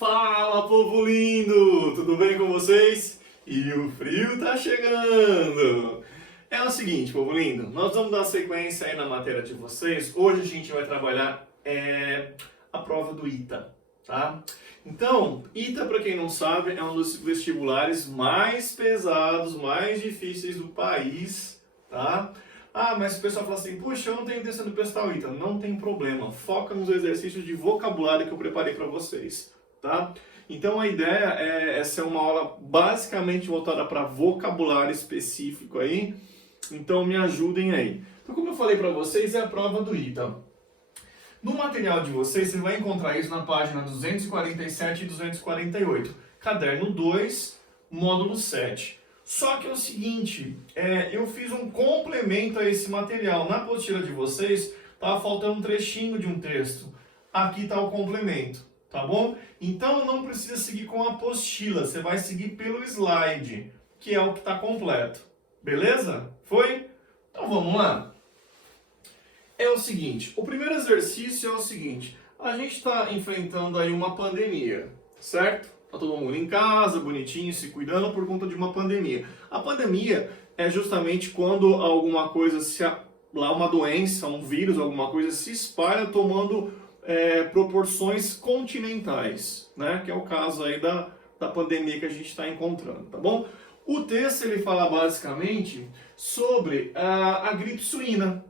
Fala, povo lindo! Tudo bem com vocês? E o frio tá chegando! É o seguinte, povo lindo, nós vamos dar sequência aí na matéria de vocês. Hoje a gente vai trabalhar a prova do ITA, tá? Então, ITA, para quem não sabe, é um dos vestibulares mais pesados, mais difíceis do país, tá? Ah, mas o pessoal fala assim, puxa, eu não tenho intenção de prestar o ITA. Não tem problema, foca nos exercícios de vocabulário que eu preparei para vocês, tá? Então a ideia é ser uma aula basicamente voltada para vocabulário específico aí, então me ajudem aí. Então, como eu falei para vocês, é a prova do ITA. No material de vocês, você vai encontrar isso na página 247 e 248, caderno 2, módulo 7. Só que é o seguinte, eu fiz um complemento a esse material. Na apostila de vocês, estava faltando um trechinho de um texto. Aqui está o complemento, tá bom? Então não precisa seguir com a apostila, você vai seguir pelo slide, que é o que está completo. Beleza? Foi? Então vamos lá. É o seguinte, o primeiro exercício é o seguinte, a gente está enfrentando aí uma pandemia, certo? Tá todo mundo em casa, bonitinho, se cuidando por conta de uma pandemia. A pandemia é justamente quando alguma coisa, uma doença, um vírus, alguma coisa se espalha tomando proporções continentais, né? Que é o caso aí da pandemia que a gente está encontrando, tá bom? O texto ele fala basicamente sobre a gripe suína,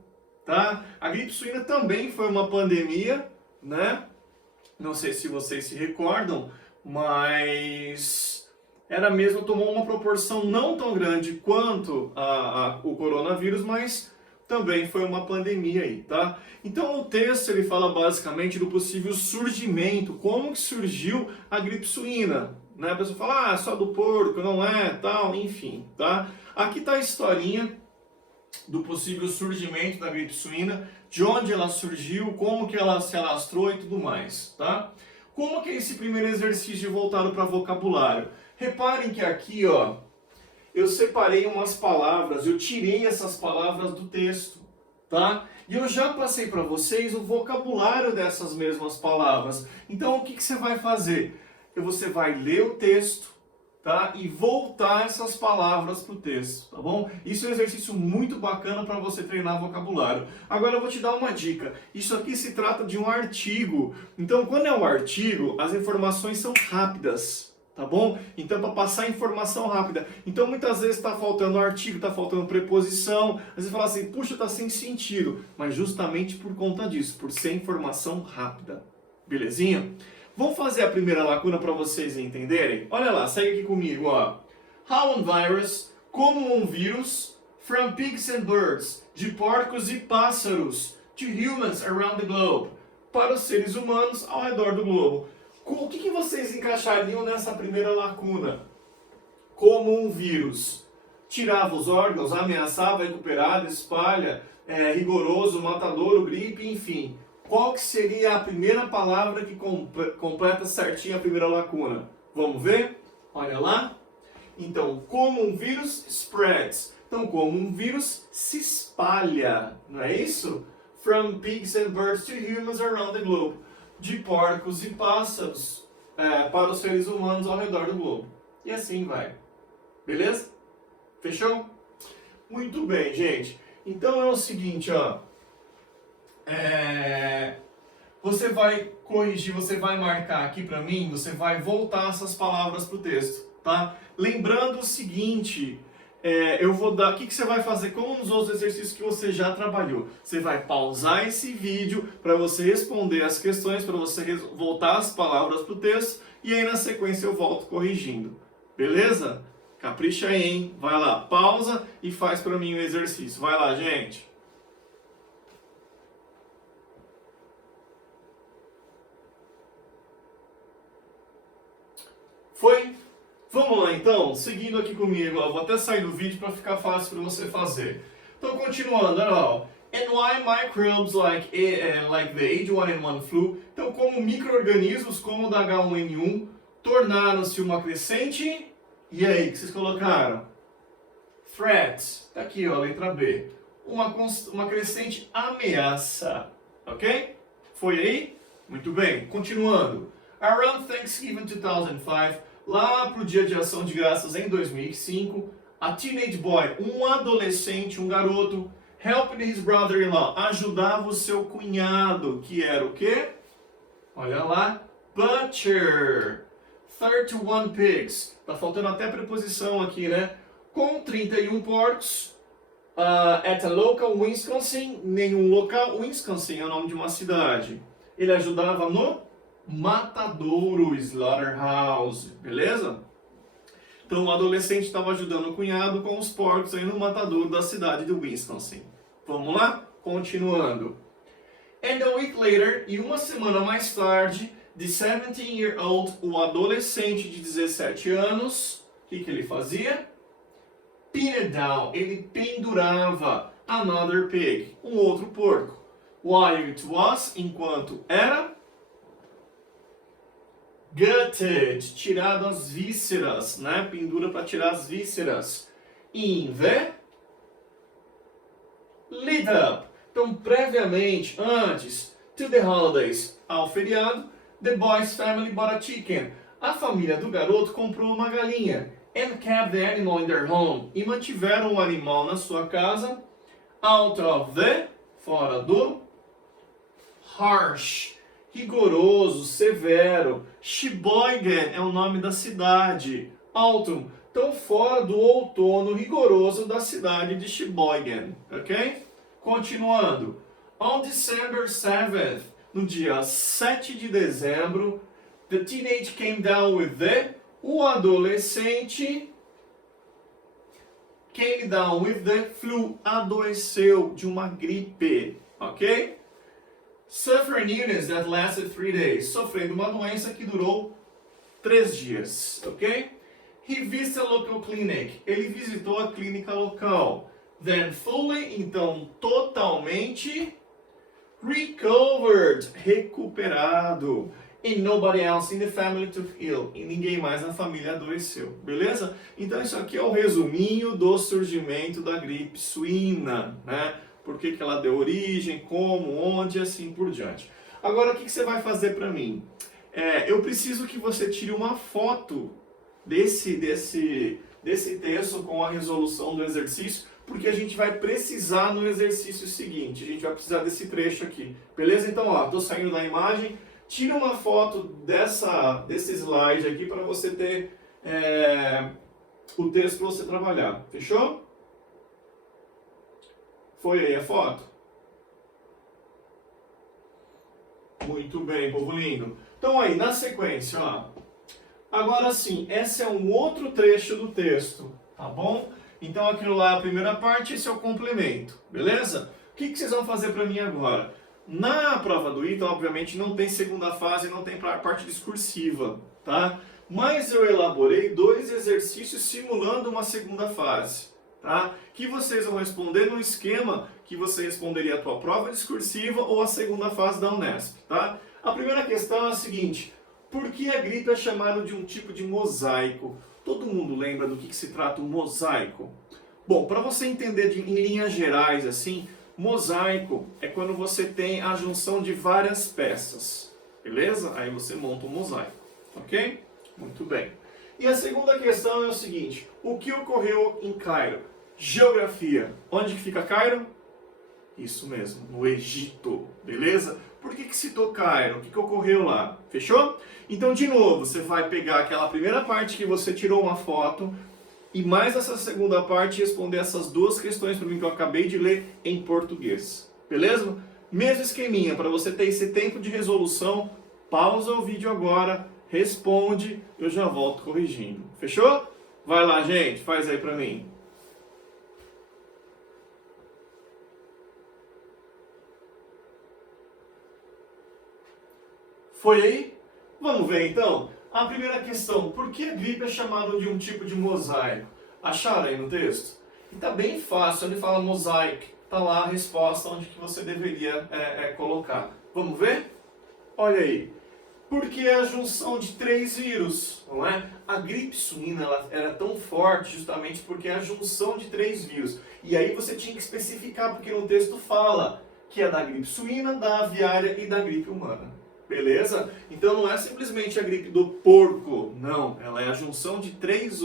tá? A gripe suína também foi uma pandemia, né? Não sei se vocês se recordam, mas tomou uma proporção não tão grande quanto o coronavírus, mas também foi uma pandemia aí, tá? Então o texto ele fala basicamente do possível surgimento, como que surgiu a gripe suína, né? A pessoa fala, só do porco, não é, tal, enfim, tá? Aqui tá a historinha do possível surgimento da gripe suína, de onde ela surgiu, como que ela se alastrou e tudo mais, tá? Como que é esse primeiro exercício voltado para vocabulário? Reparem que aqui, ó, eu separei umas palavras, eu tirei essas palavras do texto, tá? E eu já passei para vocês o vocabulário dessas mesmas palavras. Então, o que você vai fazer? Você vai ler o texto, tá? E voltar essas palavras para o texto, tá bom? Isso é um exercício muito bacana para você treinar vocabulário. Agora eu vou te dar uma dica. Isso aqui se trata de um artigo. Então, quando é um artigo, as informações são rápidas, tá bom? Então, para passar informação rápida. Então, muitas vezes está faltando artigo, está faltando preposição. Às vezes você fala assim, puxa, está sem sentido. Mas justamente por conta disso, por ser informação rápida. Belezinha? Vamos fazer a primeira lacuna para vocês entenderem? Olha lá, segue aqui comigo, ó. How a virus, como um vírus, from pigs and birds, de porcos e pássaros, to humans around the globe, para os seres humanos ao redor do globo. O que vocês encaixariam nessa primeira lacuna? Como um vírus. Tirava os órgãos, ameaçava, recuperava, espalha, rigoroso, matadouro, gripe, enfim. Qual que seria a primeira palavra que completa certinho a primeira lacuna? Vamos ver? Olha lá. Então, como um vírus spreads. Então, como um vírus se espalha, não é isso? From pigs and birds to humans around the globe. De porcos e pássaros para os seres humanos ao redor do globo. E assim vai. Beleza? Fechou? Muito bem, gente. Então é o seguinte, ó. Você vai corrigir, você vai marcar aqui para mim, você vai voltar essas palavras para o texto, tá? Lembrando o seguinte, eu vou dar, o que você vai fazer como nos outros exercícios que você já trabalhou? Você vai pausar esse vídeo para você responder as questões, para você voltar as palavras para o texto e aí na sequência eu volto corrigindo, beleza? Capricha aí, hein? Vai lá, pausa e faz para mim o exercício. Vai lá, gente! Foi? Vamos lá então, seguindo aqui comigo, ó, vou até sair do vídeo para ficar fácil para você fazer. Então continuando, olha lá, ó. And why microbes like the H1N1 flu, então como micro-organismos como o da H1N1 tornaram-se uma crescente, e aí, o que vocês colocaram? Threat, tá aqui ó, letra B, uma crescente ameaça, ok? Foi aí? Muito bem, continuando. Around Thanksgiving 2005, lá pro Dia de Ação de Graças em 2005, a teenage boy, um adolescente, um garoto, helped his brother-in-law, ajudava o seu cunhado, que era o quê? Olha lá, butcher. 31 pigs. Tá faltando até preposição aqui, né? Com 31 porcos. At a local Wisconsin. Nenhum local. Wisconsin é o nome de uma cidade. Ele ajudava no matadouro, slaughterhouse. Beleza? Então o adolescente estava ajudando o cunhado com os porcos aí no matadouro da cidade de Wisconsin. Vamos lá? Continuando. And a week later, e uma semana mais tarde, the 17-year-old, o adolescente de 17 anos, o que ele fazia? Pinned down, ele pendurava another pig, um outro porco. While it was, enquanto era gutted, tirado as vísceras, né? Pendura para tirar as vísceras. In the lead up. Então, previamente, antes, to the holidays, ao feriado, the boy's family bought a chicken. A família do garoto comprou uma galinha. And kept the animal in their home. E mantiveram o animal na sua casa. Out of the, fora do, harsh, rigoroso, severo. Sheboygan é o nome da cidade. Autumn, então fora do outono rigoroso da cidade de Sheboygan. Ok? Continuando. On December 7th, no dia 7 de dezembro, the teenage came down with the, o adolescente came down with the flu, adoeceu de uma gripe, ok? Suffering illness that lasted 3 days, sofrendo uma doença que durou 3 dias, ok? He visited a local clinic, ele visitou a clínica local. Then fully, então totalmente, recovered, recuperado. And nobody else in the family took ill. E ninguém mais na família adoeceu. Beleza? Então isso aqui é o resuminho do surgimento da gripe suína, né? Por que ela deu origem, como, onde e assim por diante. Agora o que você vai fazer para mim? Eu preciso que você tire uma foto desse texto com a resolução do exercício, porque a gente vai precisar no exercício seguinte. A gente vai precisar desse trecho aqui. Beleza? Então, ó, tô saindo da imagem. Tira uma foto desse slide aqui para você ter o texto para você trabalhar. Fechou? Foi aí a foto? Muito bem, povo lindo. Então aí, na sequência, ó. Agora sim, esse é um outro trecho do texto, tá bom? Então aquilo lá é a primeira parte, esse é o complemento, beleza? O que vocês vão fazer para mim agora? Na prova do ITA, obviamente, não tem segunda fase, não tem parte discursiva, tá? Mas eu elaborei 2 exercícios simulando uma segunda fase, tá? Que vocês vão responder no esquema que você responderia a tua prova discursiva ou a segunda fase da Unesp, tá? A primeira questão é a seguinte: por que a gripe é chamada de um tipo de mosaico? Todo mundo lembra do que se trata um mosaico? Bom, para você entender em linhas gerais assim, mosaico é quando você tem a junção de várias peças, beleza? Aí você monta um mosaico, ok? Muito bem. E a segunda questão é o seguinte: o que ocorreu em Cairo? Geografia. Onde que fica Cairo? Isso mesmo, no Egito, beleza? Por que citou Cairo? O que ocorreu lá? Fechou? Então, de novo, você vai pegar aquela primeira parte que você tirou uma foto e mais essa segunda parte responder essas 2 questões para mim que eu acabei de ler em português. Beleza? Mesmo esqueminha, para você ter esse tempo de resolução, pausa o vídeo agora, responde, eu já volto corrigindo. Fechou? Vai lá, gente, faz aí para mim. Foi aí? Vamos ver então? A primeira questão: por que a gripe é chamada de um tipo de mosaico? Acharam aí no texto? E tá bem fácil, onde fala mosaic, tá lá a resposta onde que você deveria colocar. Vamos ver? Olha aí. Porque é a junção de 3 vírus, não é? A gripe suína ela era tão forte justamente porque é a junção de 3 vírus. E aí você tinha que especificar, porque no texto fala que é da gripe suína, da aviária e da gripe humana. Beleza? Então não é simplesmente a gripe do porco, não. Ela é a junção de três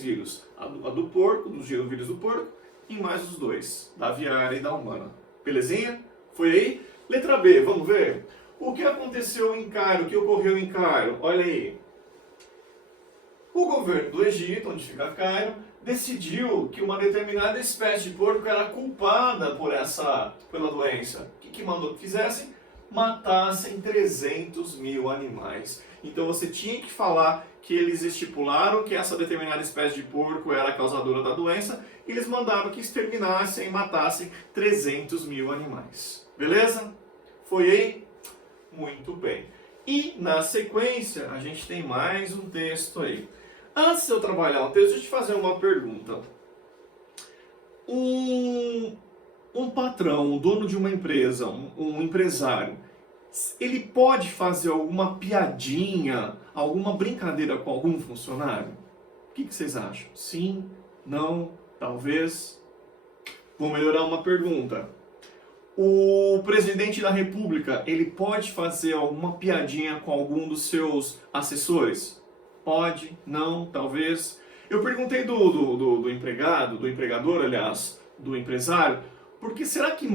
vírus. A do porco, do vírus do porco, e mais os dois, da aviária e da humana. Belezinha? Foi aí? Letra B, vamos ver? O que aconteceu em Cairo? O que ocorreu em Cairo? Olha aí. O governo do Egito, onde fica Cairo, decidiu que uma determinada espécie de porco era culpada pela doença. O que mandou que fizessem? Matassem 300 mil animais. Então você tinha que falar que eles estipularam que essa determinada espécie de porco era a causadora da doença, e eles mandaram que exterminassem e matassem 300 mil animais. Beleza? Foi aí? Muito bem. E na sequência a gente tem mais um texto aí. Antes de eu trabalhar o texto, deixa eu te fazer uma pergunta. Um patrão, um dono de uma empresa, um empresário, ele pode fazer alguma piadinha, alguma brincadeira com algum funcionário? O que vocês acham? Sim? Não? Talvez? Vou melhorar uma pergunta. O presidente da República, ele pode fazer alguma piadinha com algum dos seus assessores? Pode? Não? Talvez? Eu perguntei do empregador, aliás, do empresário, porque será que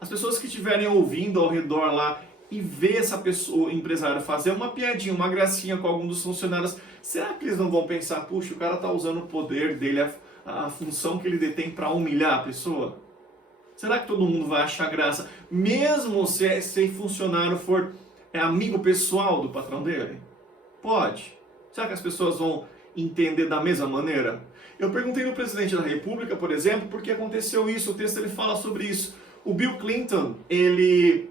as pessoas que estiverem ouvindo ao redor lá e ver essa pessoa, o empresário, fazer uma piadinha, uma gracinha com algum dos funcionários, será que eles não vão pensar, puxa, o cara está usando o poder dele, a função que ele detém para humilhar a pessoa? Será que todo mundo vai achar graça, mesmo se esse funcionário for amigo pessoal do patrão dele? Pode. Será que as pessoas vão entender da mesma maneira? Eu perguntei no presidente da República, por exemplo, porque aconteceu isso, o texto ele fala sobre isso. O Bill Clinton, ele,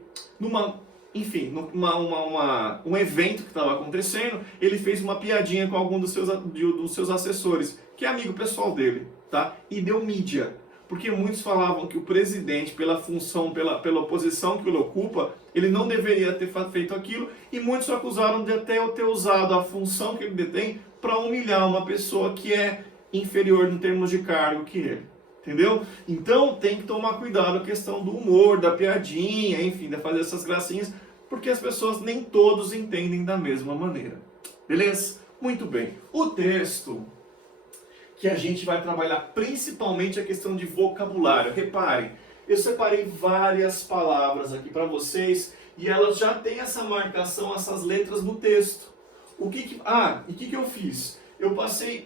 um evento que estava acontecendo, ele fez uma piadinha com algum dos seus assessores, que é amigo pessoal dele, tá? E deu mídia. Porque muitos falavam que o presidente, pela função, pela oposição que ele ocupa, ele não deveria ter feito aquilo, e muitos o acusaram de até ter usado a função que ele detém para humilhar uma pessoa que é inferior em termos de cargo que ele. Entendeu? Então tem que tomar cuidado com a questão do humor, da piadinha, enfim, de fazer essas gracinhas, porque as pessoas nem todos entendem da mesma maneira. Beleza? Muito bem. O texto que a gente vai trabalhar principalmente a questão de vocabulário. Reparem, eu separei várias palavras aqui para vocês e elas já têm essa marcação, essas letras no texto. E o que eu fiz? Eu passei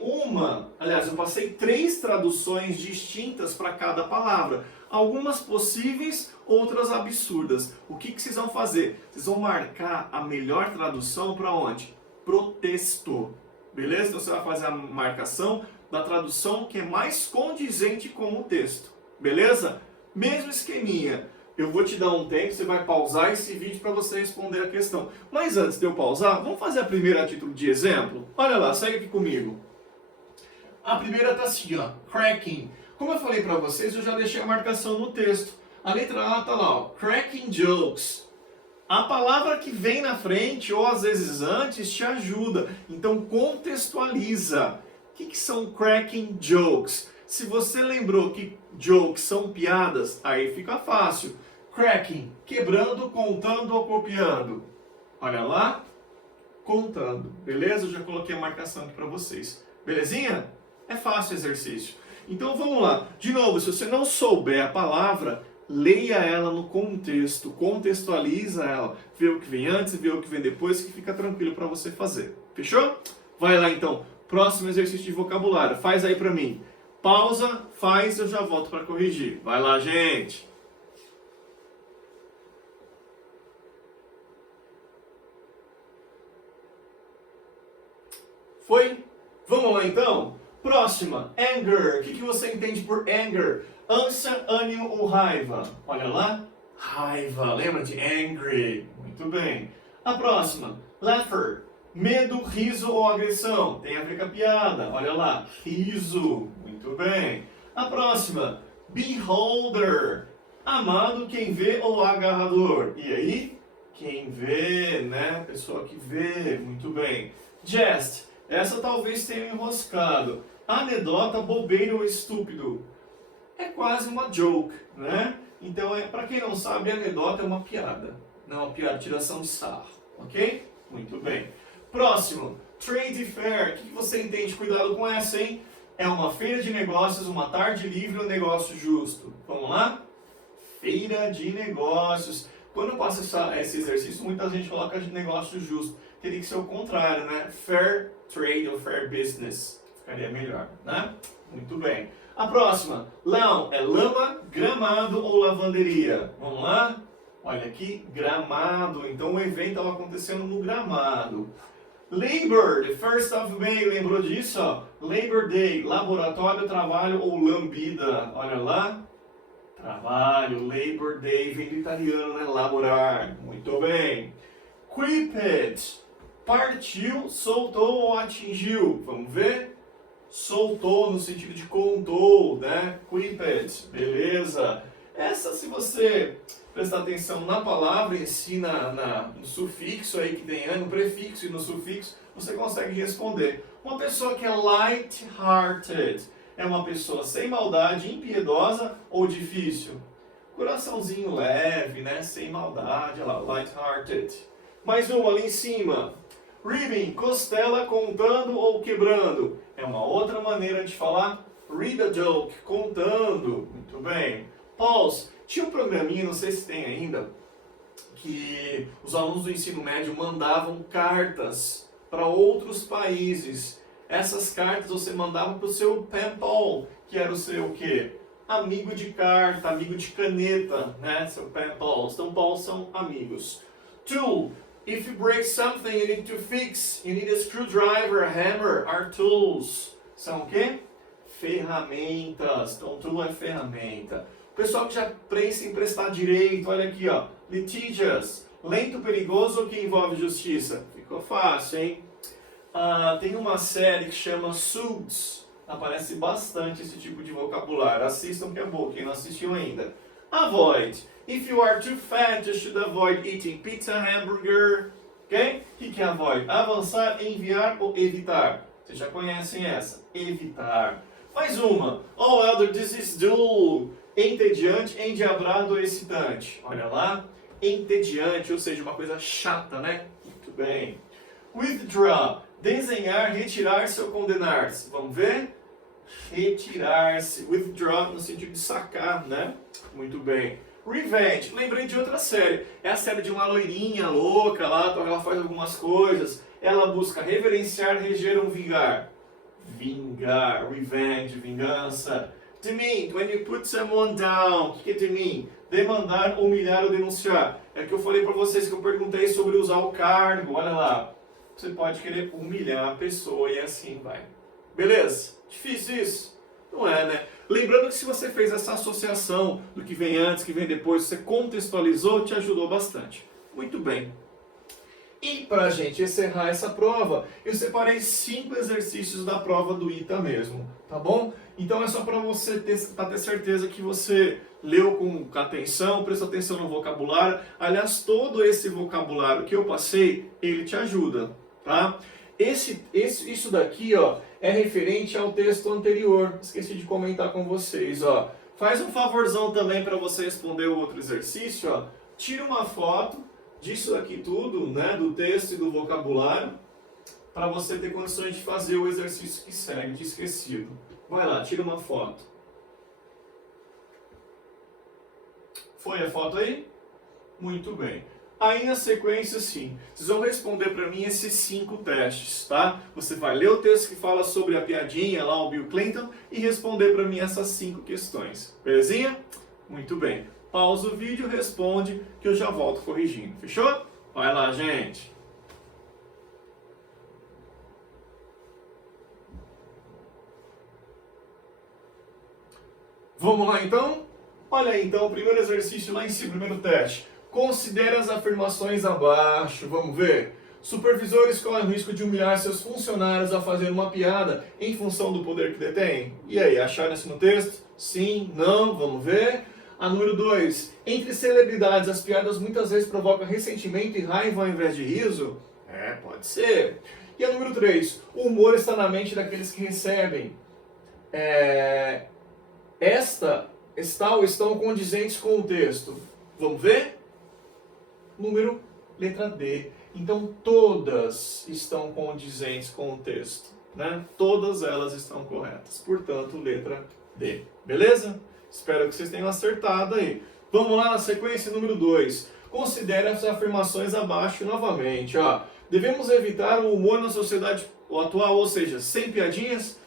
três traduções distintas para cada palavra. Algumas possíveis, outras absurdas. O que vocês vão fazer? Vocês vão marcar a melhor tradução para onde? Pro texto. Beleza? Então você vai fazer a marcação da tradução que é mais condizente com o texto. Beleza? Mesmo esqueminha. Eu vou te dar um tempo, você vai pausar esse vídeo para você responder a questão. Mas antes de eu pausar, vamos fazer a primeira a título de exemplo? Olha lá, segue aqui comigo. A primeira está assim, ó, cracking. Como eu falei para vocês, eu já deixei a marcação no texto. A letra A está lá, ó, cracking jokes. A palavra que vem na frente, ou às vezes antes, te ajuda. Então contextualiza. O que são cracking jokes? Se você lembrou que jokes são piadas, aí fica fácil. Cracking, quebrando, contando ou copiando. Olha lá, contando. Beleza? Eu já coloquei a marcação aqui para vocês. Belezinha? É fácil o exercício. Então vamos lá. De novo, se você não souber a palavra, leia ela no contexto, contextualiza ela. Vê o que vem antes, vê o que vem depois, que fica tranquilo para você fazer. Fechou? Vai lá então. Próximo exercício de vocabulário. Faz aí para mim. Pausa, faz, eu já volto para corrigir. Vai lá, gente! Foi? Vamos lá então? Próxima, anger. O que você entende por anger? Ânsia, ânimo ou raiva? Olha lá. Raiva, lembra de angry? Muito bem. A próxima, laughter. Medo, riso ou agressão? Tem a ver com a piada. Olha lá, riso. Muito bem. A próxima, beholder. Amado, quem vê ou agarrador? E aí? Quem vê, né? Pessoa que vê. Muito bem. Jest. Essa talvez tenha enroscado. Anedota, bobeira ou estúpido? É quase uma joke, né? Então, para quem não sabe, anedota é uma piada. Não é uma piada, tiração de sarro. Ok? Muito bem. Próximo. Trade Fair. O que você entende? Cuidado com essa, hein? É uma feira de negócios, uma tarde livre, um negócio justo. Vamos lá? Feira de negócios. Quando eu passo esse exercício, muita gente coloca de negócio justo. Teria que ser o contrário, né? Fair trade ou fair business. Ficaria melhor, né? Muito bem. A próxima. Lawn é lama, gramado ou lavanderia. Vamos lá? Olha aqui, gramado. Então o evento estava acontecendo no gramado. Labor, the 1st of May, lembrou disso? Ó? Labor Day, laboratório, trabalho ou lambida. Olha lá. Trabalho, Labor Day, vem do italiano, né? Laborar. Muito bem. Quipped, partiu, soltou ou atingiu. Vamos ver? Soltou no sentido de contou, né? Quipped, beleza. Essa, se você prestar atenção na palavra em si, no sufixo aí que tem, no prefixo e no sufixo, você consegue responder. Uma pessoa que é light-hearted é uma pessoa sem maldade, impiedosa ou difícil? Coraçãozinho leve, né? Sem maldade, olha lá, light-hearted. Mais uma ali em cima. Ribbing, costela contando ou quebrando. É uma outra maneira de falar read a joke, contando. Muito bem. Pause. Tinha um programinha, não sei se tem ainda, que os alunos do ensino médio mandavam cartas para outros países. Essas cartas você mandava para o seu pen pal, que era o seu o quê? Amigo de carta, amigo de caneta, né? Seu pen pals. Então, pals são amigos. Tool. If you break something you need to fix, you need a screwdriver, a hammer, are tools. São o quê? Ferramentas. Então, tool é ferramenta. O pessoal que já pensa em prestar direito, olha aqui, ó. Litigious. Lento, perigoso que envolve justiça. Ficou fácil, hein? Tem uma série que chama Suits. Aparece bastante esse tipo de vocabulário. Assistam que é bom, quem não assistiu ainda. Avoid. If you are too fat, you should avoid eating pizza, hamburger. Ok? O que é avoid? Avançar, enviar ou evitar. Vocês já conhecem essa. Evitar. Mais uma. Oh, elder, this is dull. Entediante, endiabrado ou excitante. Olha lá. Entediante, ou seja, uma coisa chata, né? Muito bem. Withdraw. Desenhar, retirar-se ou condenar-se. Vamos ver? Retirar-se. Withdraw no sentido de sacar, né? Muito bem. Revenge. Lembrei de outra série. É a série de uma loirinha louca lá, ela faz algumas coisas. Ela busca reverenciar, reger ou vingar. Vingar. Revenge. Vingança. Demean. When you put someone down. O que é demean? Demandar, humilhar ou denunciar. É que eu falei para vocês que eu perguntei sobre usar o cargo. Olha lá. Você pode querer humilhar a pessoa e assim vai. Beleza? Difícil isso? Não é, né? Lembrando que se você fez essa associação do que vem antes, que vem depois, você contextualizou, te ajudou bastante. Muito bem. E para a gente encerrar essa prova, eu separei 5 exercícios da prova do ITA mesmo, tá bom? Então é só para você ter certeza que você leu com atenção, prestou atenção no vocabulário. Aliás, todo esse vocabulário que eu passei, ele te ajuda, tá? Isso daqui, ó, é referente ao texto anterior. Esqueci de comentar com vocês, ó. Faz um favorzão também para você responder o outro exercício, ó. Tira uma foto disso daqui tudo, né, do texto e do vocabulário, para você ter condições de fazer o exercício que segue de esquecido. Vai lá, tira uma foto. Foi a foto aí? Muito bem. Aí na sequência, sim, vocês vão responder para mim esses 5 testes, tá? Você vai ler o texto que fala sobre a piadinha lá, o Bill Clinton, e responder para mim essas 5 questões. Belezinha? Muito bem. Pausa o vídeo, responde, que eu já volto corrigindo. Fechou? Vai lá, gente! Vamos lá, então? Olha aí, então, o primeiro exercício lá em cima, primeiro teste. Considere as afirmações abaixo. Vamos ver. Supervisores correm o risco de humilhar seus funcionários a fazer uma piada em função do poder que detêm. E aí, acharam isso no texto? Sim, não, vamos ver. A número 2. Entre celebridades, as piadas muitas vezes provocam ressentimento e raiva ao invés de riso? É, pode ser. E a número 3. O humor está na mente daqueles que recebem. Esta está ou estão condizentes com o texto. Vamos ver? Número, letra D. Então, todas estão condizentes com o texto, né? Todas elas estão corretas. Portanto, letra D. Beleza? Espero que vocês tenham acertado aí. Vamos lá na sequência número 2. Considere as afirmações abaixo novamente. Ó. Devemos evitar o humor na sociedade atual, ou seja, sem piadinhas.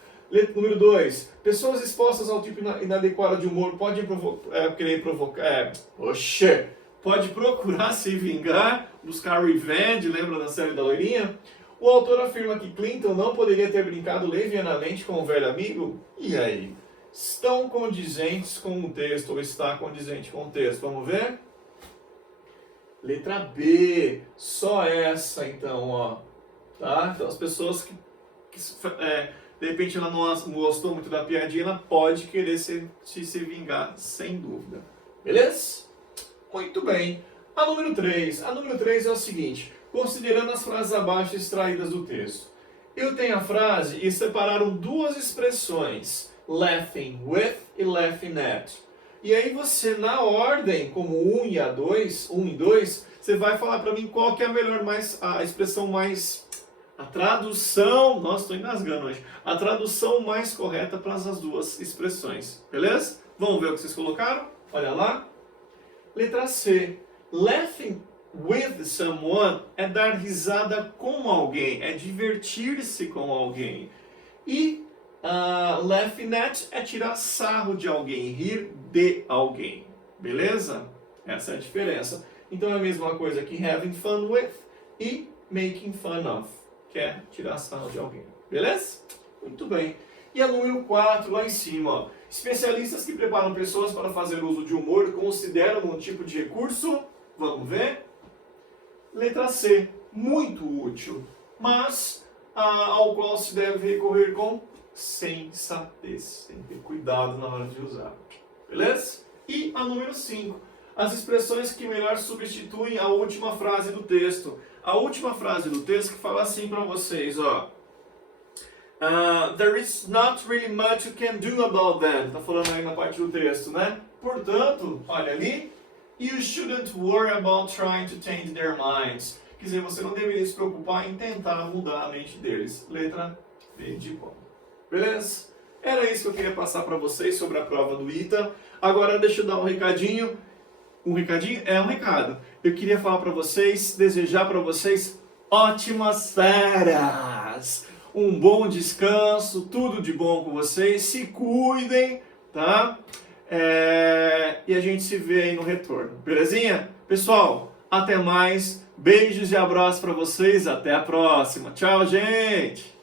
Número 2. Pessoas expostas ao tipo inadequado de humor podem querer provocar... Pode procurar se vingar, buscar revenge, lembra da série da loirinha? O autor afirma que Clinton não poderia ter brincado levianamente com o velho amigo. E aí? Estão condizentes com o texto ou está condizente com o texto? Vamos ver? Letra B. Só essa, então, ó. Tá? Então, as pessoas que de repente ela não gostou muito da piadinha, ela pode querer se vingar, sem dúvida. Beleza? Muito bem. A número 3. A número 3 é o seguinte. Considerando as frases abaixo extraídas do texto. Eu tenho a frase e separaram duas expressões. Laughing with e laughing at. E aí você, na ordem, como 1 e 2, você vai falar para mim qual que é a melhor, a expressão mais... A tradução... Nossa, estou engasgando hoje. A tradução mais correta para as duas expressões. Beleza? Vamos ver o que vocês colocaram? Olha lá. Letra C. Laughing with someone é dar risada com alguém, é divertir-se com alguém. E laughing at é tirar sarro de alguém, rir de alguém. Beleza? Essa é a diferença. Então é a mesma coisa que having fun with e making fun of, que é tirar sarro de alguém. Beleza? Muito bem. E a número 4, lá em cima, ó. Especialistas que preparam pessoas para fazer uso de humor consideram um tipo de recurso, vamos ver? Letra C, muito útil, mas ao qual se deve recorrer com sensatez. Tem que ter cuidado na hora de usar. Beleza? E a número 5, as expressões que melhor substituem a última frase do texto. A última frase do texto que fala assim para vocês, ó. There is not really much you can do about them. Tá falando aí na parte do texto, né? Portanto, olha ali. You shouldn't worry about trying to change their minds. Quer dizer, você não deveria se preocupar em tentar mudar a mente deles. Letra B de bom. Beleza? Era isso que eu queria passar para vocês sobre a prova do ITA. Agora deixa eu dar um recadinho. Um recadinho? É um recado. Eu queria falar para vocês, desejar para vocês ótimas férias. Um bom descanso, tudo de bom com vocês, se cuidem, tá? E a gente se vê aí no retorno, belezinha? Pessoal, até mais, beijos e abraços para vocês, até a próxima. Tchau, gente!